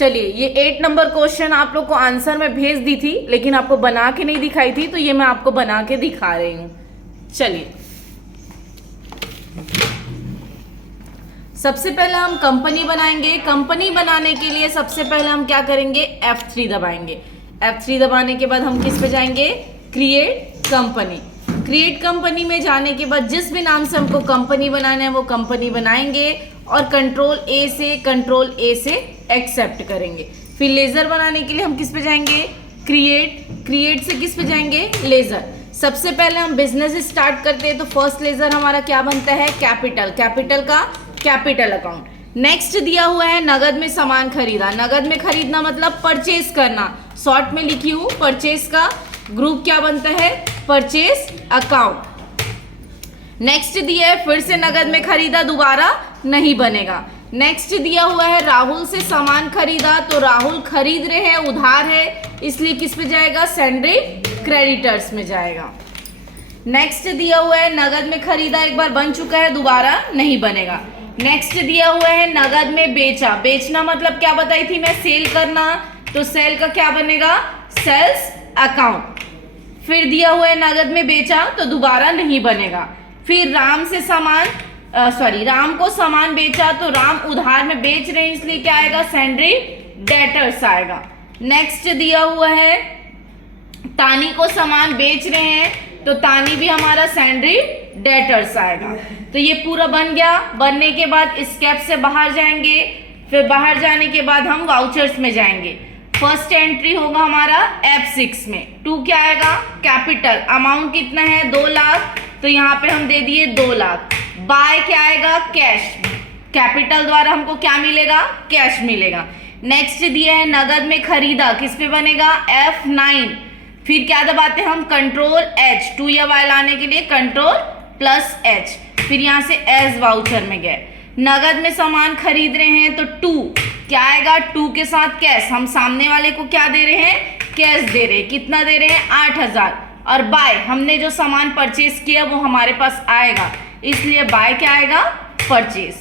चलिए, ये 8 number question आप लोग को आंसर में भेज दी थी, लेकिन आपको बना के नहीं दिखाई थी, तो ये मैं आपको बना के दिखा रही हूँ। चलिए, सबसे पहले हम कंपनी बनाएंगे। कंपनी बनाने के लिए सबसे पहले हम क्या करेंगे, F3 दबाएंगे। F3 दबाने के बाद हम किस पे जाएंगे, क्रिएट कंपनी। क्रिएट कंपनी में जाने के बाद जिस भी नाम से हमको कंपनी बनाना है वो कंपनी बनाएंगे और कंट्रोल ए से एक्सेप्ट करेंगे। फिर लेजर बनाने के लिए हम किस पे जाएंगे, क्रिएट से किस पे जाएंगे, लेजर। सबसे पहले हम बिजनेस स्टार्ट करते हैं, तो फर्स्ट लेजर हमारा क्या बनता है, कैपिटल का कैपिटल अकाउंट। नेक्स्ट दिया हुआ है नगद में सामान खरीदा। नगद में खरीदना मतलब परचेज करना, शॉर्ट में लिखी हूं परचेज का ग्रुप क्या बनता है, परचेज अकाउंट। नेक्स्ट दिया है फिर से नगद में खरीदा, दोबारा नहीं बनेगा। नेक्स्ट दिया हुआ है राहुल से सामान खरीदा, तो राहुल खरीद रहे हैं, उधार है, इसलिए किस पे जाएगा, सैंड्री क्रेडिटर्स में जाएगा। नेक्स्ट दिया हुआ है नगद में खरीदा, एक बार बन चुका है, दोबारा नहीं बनेगा। नेक्स्ट दिया हुआ है नगद में बेचा। बेचना मतलब क्या बताई थी मैं, सेल करना, तो सेल का क्या बनेगा, सेल्स अकाउंट। फिर दिया हुआ है नगद में बेचा, तो दोबारा नहीं बनेगा। फिर राम को सामान बेचा, तो राम उधार में बेच रहे हैं, इसलिए क्या आएगा, सैंड्री डेटर्स आएगा। नेक्स्ट दिया हुआ है तानी को सामान बेच रहे हैं, तो तानी भी हमारा सैंड्री डेटर्स आएगा। तो ये पूरा बन गया। बनने के बाद स्केप से बाहर जाएंगे, फिर बाहर जाने के बाद हम वाउचर्स में जाएंगे। फर्स्ट एंट्री होगा हमारा F6 में। 2 क्या आएगा, कैपिटल, अमाउंट कितना है, 2 लाख, तो यहाँ पे हम दे दिए 2 लाख। बाय क्या आएगा, कैश, कैपिटल द्वारा हमको क्या मिलेगा, कैश मिलेगा। नेक्स्ट दिया है नगद में खरीदा, किस पे बनेगा, F9। फिर क्या दबाते हैं हम, कंट्रोल H, 2 या Y लाने के लिए कंट्रोल+H। फिर यहाँ से एज वाउचर में गए। नगद में सामान खरीद रहे हैं, तो 2 क्या आएगा, 2 के साथ कैश, हम सामने वाले को क्या दे रहे हैं, कैश दे रहे हैं। कितना दे रहे हैं, 8000। और बाय, हमने जो सामान परचेज किया वो हमारे पास आएगा, इसलिए बाय क्या आएगा, परचेज।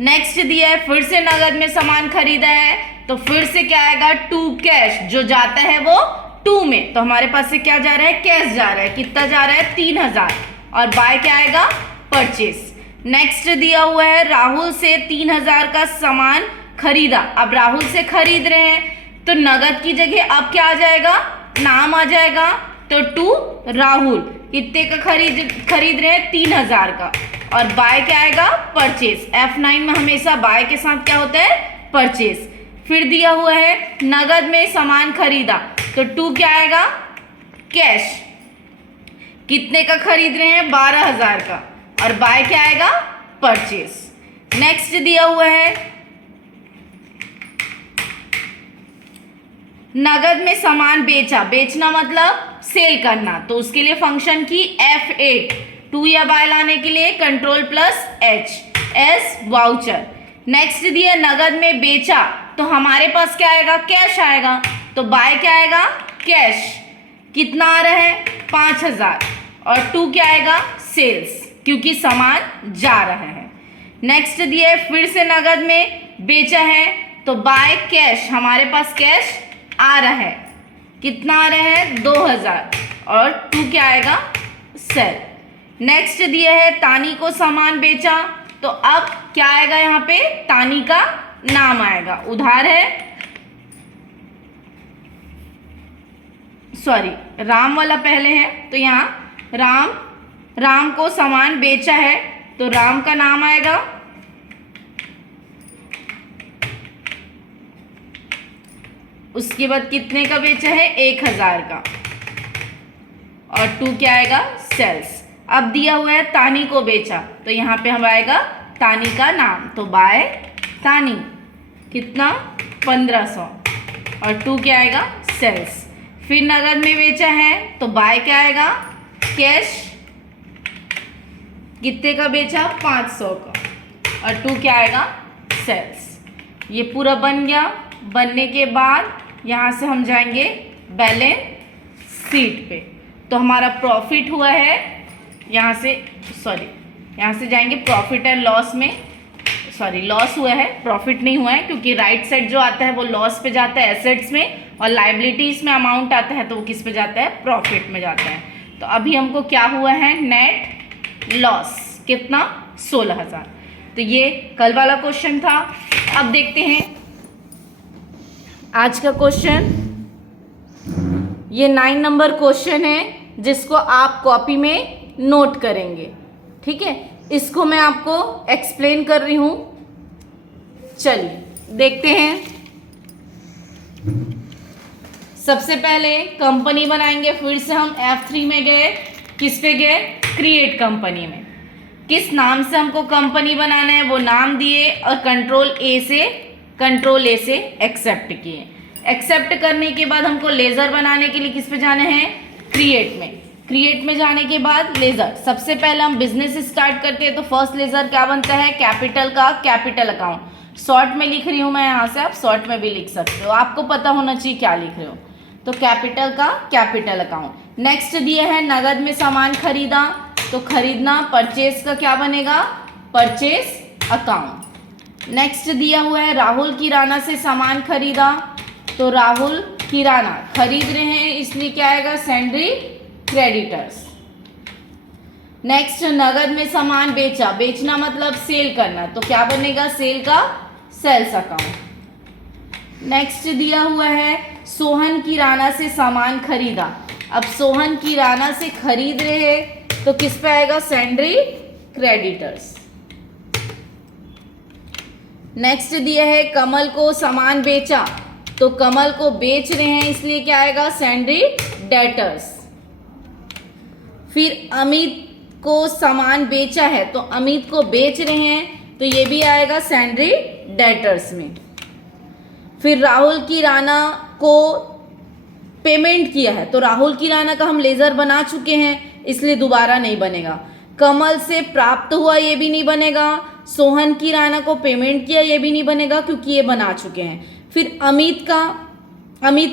नेक्स्ट दिया है फिर से नगद में सामान खरीदा है, तो फिर से क्या आएगा, 2 कैश, जो जाता है वो 2 में, तो हमारे पास से क्या जा रहा है, कैश जा रहा है। कितना जा रहा है, 3000। और बाय क्या आएगा, परचेज। नेक्स्ट दिया हुआ है राहुल से 3000 का सामान खरीदा। अब राहुल से खरीद रहे हैं, तो नगद की जगह अब क्या आ जाएगा, नाम आ जाएगा, तो 2 राहुल। कितने का खरीद रहे हैं, 3000 का। और बाय क्या आएगा, परचेज। F9 में हमेशा बाय के साथ क्या होता है, परचेज। फिर दिया हुआ है नगद में सामान खरीदा, तो 2 क्या आएगा, कैश। कितने का खरीद रहे हैं, 12000 का। और बाय क्या आएगा, परचेज। नेक्स्ट दिया हुआ है नगद में सामान बेचा। बेचना मतलब सेल करना, तो उसके लिए फंक्शन की F8। 2 या बाय लाने के लिए कंट्रोल+H, एस वाउचर। नेक्स्ट दिया नगद में बेचा, तो हमारे पास क्या आएगा, कैश आएगा, तो बाय क्या आएगा, कैश। कितना आ रहा है, 5000। और 2 क्या आएगा, सेल्स, क्योंकि सामान जा रहा है। नेक्स्ट दिया है फिर से नगद में बेचा है, तो बाय कैश, हमारे पास कैश आ रहा है। कितना आ रहा है, 2000। और 2 क्या आएगा, सेल। नेक्स्ट दिया है तानी को सामान बेचा, तो अब क्या आएगा, यहाँ पे तानी का नाम आएगा, उधार है, सॉरी राम वाला पहले है, तो यहाँ राम को सामान बेचा है, तो राम का नाम आएगा। उसके बाद कितने का बेचा है, 1000 का। और 2 क्या आएगा, सेल्स। अब दिया हुआ है तानी को बेचा, तो यहाँ पे हम आएगा तानी का नाम, तो बाय तानी। कितना, 1500। और 2 क्या आएगा, सेल्स। फिर नगद में बेचा है, तो बाय क्या आएगा, कैश। कितने का बेचा, 500 का। और 2 क्या आएगा, सेल्स। ये पूरा बन गया। बनने के बाद यहाँ से हम जाएंगे बैलेंस शीट पे, तो हमारा प्रॉफिट हुआ है, यहाँ से जाएंगे प्रॉफिट एंड लॉस में, सॉरी लॉस हुआ है, प्रॉफिट नहीं हुआ है, क्योंकि राइट साइड जो आता है वो लॉस पे जाता है एसेट्स में, और लाइबिलिटीज में अमाउंट आता है तो वो किस पे जाता है, प्रॉफिट में जाता है। तो अभी हमको क्या हुआ है, नेट लॉस कितना, 16,000। तो ये कल वाला क्वेश्चन था। अब देखते हैं आज का क्वेश्चन। ये 9 नंबर क्वेश्चन है जिसको आप कॉपी में नोट करेंगे, ठीक है। इसको मैं आपको एक्सप्लेन कर रही हूं, चलिए देखते हैं। सबसे पहले कंपनी बनाएंगे, फिर से हम F3 में गए, किस पे गए, क्रिएट कंपनी में। किस नाम से हमको कंपनी बनाना है वो नाम दिए, और कंट्रोल ए से एक्सेप्ट किए। एक्सेप्ट करने के बाद हमको लेजर बनाने के लिए किस पे जाना है, क्रिएट में। क्रिएट में जाने के बाद लेजर, सबसे पहले हम बिजनेस स्टार्ट करते हैं तो फर्स्ट लेजर क्या बनता है, कैपिटल का कैपिटल अकाउंट। शॉर्ट में लिख रही हूँ मैं यहाँ से, आप शॉर्ट में भी लिख सकते हो, आपको पता होना चाहिए क्या लिख रहे हो। तो कैपिटल का कैपिटल अकाउंट। नेक्स्ट दिया है नगद में सामान खरीदा, तो खरीदना, परचेज का क्या बनेगा, परचेज अकाउंट। नेक्स्ट दिया हुआ है राहुल किराना से सामान खरीदा, तो राहुल किराना खरीद रहे हैं इसलिए क्या आएगा, सैंड्री क्रेडिटर्स। नेक्स्ट नगद में सामान बेचा, बेचना मतलब सेल करना, तो क्या बनेगा, सेल का सेल्स अकाउंट। नेक्स्ट दिया हुआ है सोहन किराना से सामान खरीदा, अब सोहन किराना से खरीद रहे हैं तो किस पे आएगा, सैंड्री क्रेडिटर्स। नेक्स्ट दिया है कमल को सामान बेचा, तो कमल को बेच रहे हैं इसलिए क्या आएगा, सैंड्री डेटर्स। फिर अमित को सामान बेचा है, तो अमित को बेच रहे हैं तो ये भी आएगा सैंड्री डेटर्स में। फिर राहुल किराना को पेमेंट किया है, तो राहुल किराना का हम लेजर बना चुके हैं इसलिए दोबारा नहीं बनेगा। कमल से प्राप्त हुआ, ये भी नहीं बनेगा। सोहन किराना को पेमेंट किया, ये भी नहीं बनेगा क्योंकि ये बना चुके हैं। फिर अमित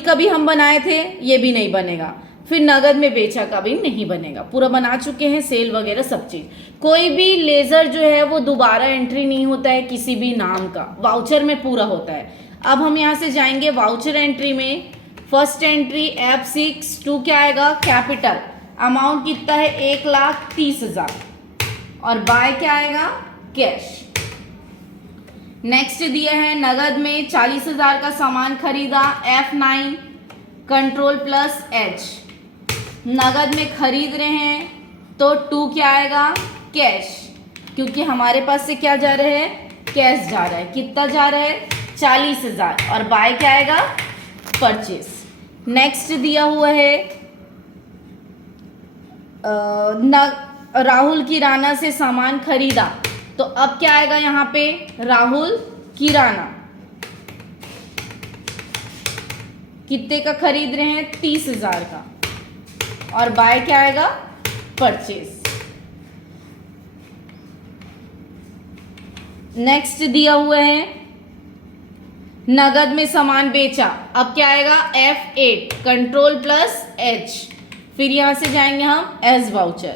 का भी हम बनाए थे, ये भी नहीं बनेगा। फिर नगद में बेचा का भी नहीं बनेगा, पूरा बना चुके हैं, सेल वगैरह सब चीज। कोई भी लेजर जो है वो दोबारा एंट्री नहीं होता है किसी भी नाम का, वाउचर में पूरा होता है। अब हम यहाँ से जाएंगे वाउचर एंट्री में। फर्स्ट एंट्री F6 2 क्या आएगा, कैपिटल अमाउंट कितना है, 1,30,000, और बाय क्या आएगा, कैश। नेक्स्ट दिया है नगद में 40,000 का सामान खरीदा, F9 कंट्रोल प्लस H। नगद में खरीद रहे हैं तो 2 क्या आएगा, कैश, क्योंकि हमारे पास से क्या जा रहा है, कैश जा रहा है। कितना जा रहा है, 40,000, और बाय क्या आएगा, परचेस। नेक्स्ट दिया हुआ है राहुल किराना से सामान खरीदा, तो अब क्या आएगा यहाँ पे, राहुल किराना कितने का खरीद रहे हैं, 30,000 का, और बाय क्या आएगा, परचेज। नेक्स्ट दिया हुआ है नगद में सामान बेचा, अब क्या आएगा, F8 कंट्रोल प्लस H। फिर यहां से जाएंगे हम एस वाउचर।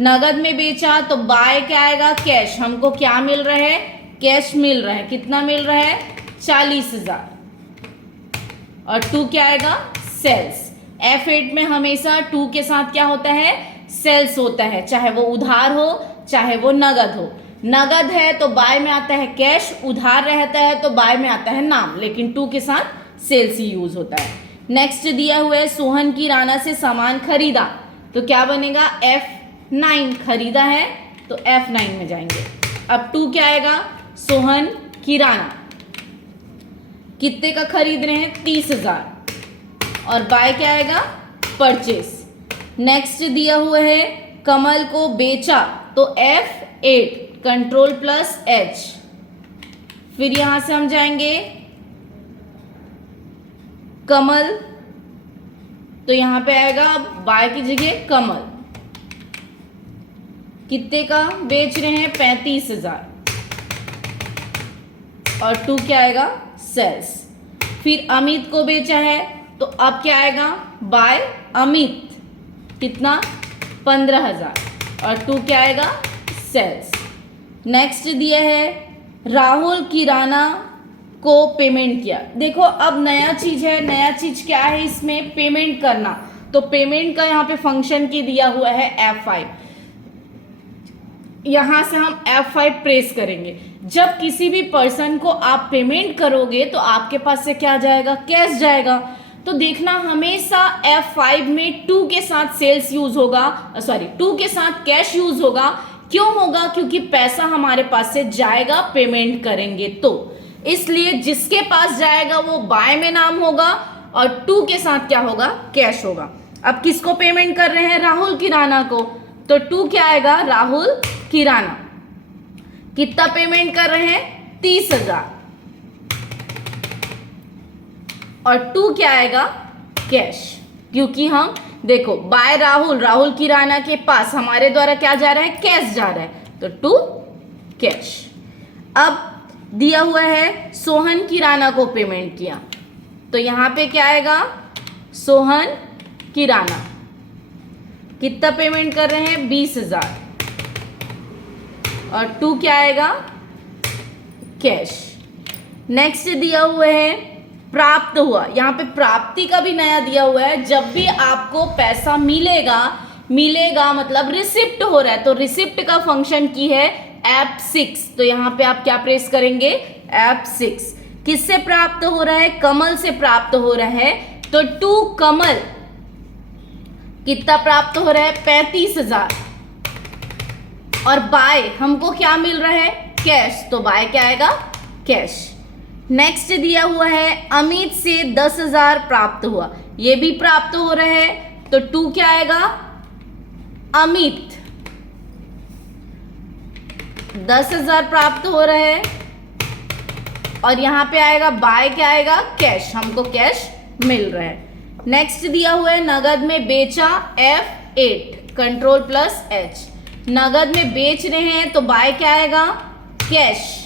नगद में बेचा तो बाय क्या आएगा, कैश। हमको क्या मिल रहा है, कैश मिल रहा है। कितना मिल रहा है, 40,000, और 2 क्या आएगा, सेल्स। F8 में हमेशा 2 के साथ क्या होता है, सेल्स होता है, चाहे वो उधार हो चाहे वो नगद हो। नगद है तो बाय में आता है कैश, उधार रहता है तो बाय में आता है नाम, लेकिन 2 के साथ सेल्स ही यूज होता है। नेक्स्ट दिया हुआ है सोहन किराना से सामान खरीदा, तो क्या बनेगा, F9 खरीदा है तो F9 में जाएंगे। अब 2 क्या आएगा, सोहन किराना कितने का खरीद रहे हैं, 30,000, और बाय क्या आएगा, परचेस। नेक्स्ट दिया हुआ है कमल को बेचा, तो F8 कंट्रोल प्लस H। फिर यहां से हम जाएंगे कमल, तो यहां पे आएगा बाय की जगह कमल। कितने का बेच रहे हैं, 35,000, और 2 क्या आएगा, सेल्स। फिर अमित को बेचा है तो अब क्या आएगा, बाय अमित, कितना, 15,000, और 2 क्या आएगा, सेल्स। नेक्स्ट दिया है राहुल किराना को पेमेंट किया। देखो अब नया चीज है, नया चीज क्या है इसमें, पेमेंट करना। तो पेमेंट का यहाँ पे फंक्शन की दिया हुआ है F5। यहां से हम F5 प्रेस करेंगे। जब किसी भी पर्सन को आप पेमेंट करोगे तो आपके पास से क्या जाएगा, कैश जाएगा। तो देखना हमेशा F5 में 2 के साथ सेल्स यूज होगा, 2 के साथ कैश यूज होगा। क्यों होगा, क्योंकि पैसा हमारे पास से जाएगा पेमेंट करेंगे तो, इसलिए जिसके पास जाएगा वो बाय में नाम होगा और 2 के साथ क्या होगा, कैश होगा। अब किसको पेमेंट कर रहे हैं, राहुल किराना को, तो 2 क्या आएगा, राहुल किराना। कितना पेमेंट कर रहे हैं, 30,000, और 2 क्या आएगा, कैश। क्योंकि हम देखो बाय राहुल, राहुल किराना के पास हमारे द्वारा क्या जा रहा है, कैश जा रहा है, तो 2 कैश। अब दिया हुआ है सोहन किराना को पेमेंट किया, तो यहां पे क्या आएगा, सोहन किराना कितना पेमेंट कर रहे हैं, 20,000, और 2 क्या आएगा, कैश। नेक्स्ट दिया हुआ है प्राप्त हुआ। यहाँ पे प्राप्ति का भी नया दिया हुआ है। जब भी आपको पैसा मिलेगा मतलब रिसिप्ट हो रहा है, तो रिसिप्ट का फंक्शन की है F6। तो यहाँ पे आप क्या प्रेस करेंगे, F6। किससे प्राप्त हो रहा है, कमल से प्राप्त हो रहा है, तो 2 कमल कितना प्राप्त हो रहा है, 35,000, और बाय हमको क्या मिल रहा है, कैश, तो बाय क्या आएगा, कैश। नेक्स्ट दिया हुआ है अमित से 10,000 प्राप्त हुआ, ये भी प्राप्त हो रहा है, तो 2 क्या आएगा, अमित 10,000 प्राप्त हो रहा है, और यहां पे आएगा बाय क्या आएगा, कैश, हमको कैश मिल रहा है। नेक्स्ट दिया हुआ है नगद में बेचा, F8 Ctrl+H। नगद में बेच रहे हैं तो बाय क्या आएगा, कैश।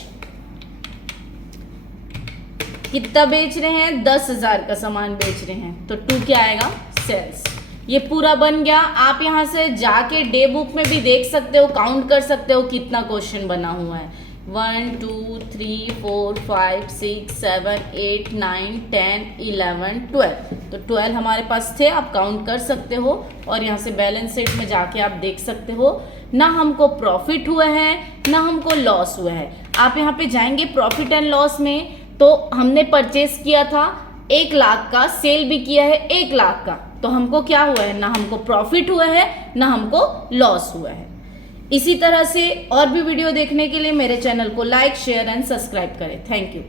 कितना बेच रहे हैं, 10,000 का सामान बेच रहे हैं, तो 2 क्या आएगा, सेल्स। ये पूरा बन गया। आप यहाँ से जाके डे बुक में भी देख सकते हो, काउंट कर सकते हो कितना क्वेश्चन बना हुआ है। 1 2 3 4 5 6 7 8 9 10 11 12, तो 12 हमारे पास थे, आप काउंट कर सकते हो। और यहाँ से बैलेंस शीट में जाके आप देख सकते हो, ना हमको प्रॉफिट हुआ है ना हमको लॉस हुआ है। आप यहाँ पे जाएंगे प्रॉफिट एंड लॉस में, तो हमने परचेस किया था 1 लाख का, सेल भी किया है 1 लाख का, तो हमको क्या हुआ है, ना हमको प्रॉफिट हुआ है ना हमको लॉस हुआ है। इसी तरह से और भी वीडियो देखने के लिए मेरे चैनल को लाइक, शेयर एंड सब्सक्राइब करें। Thank you.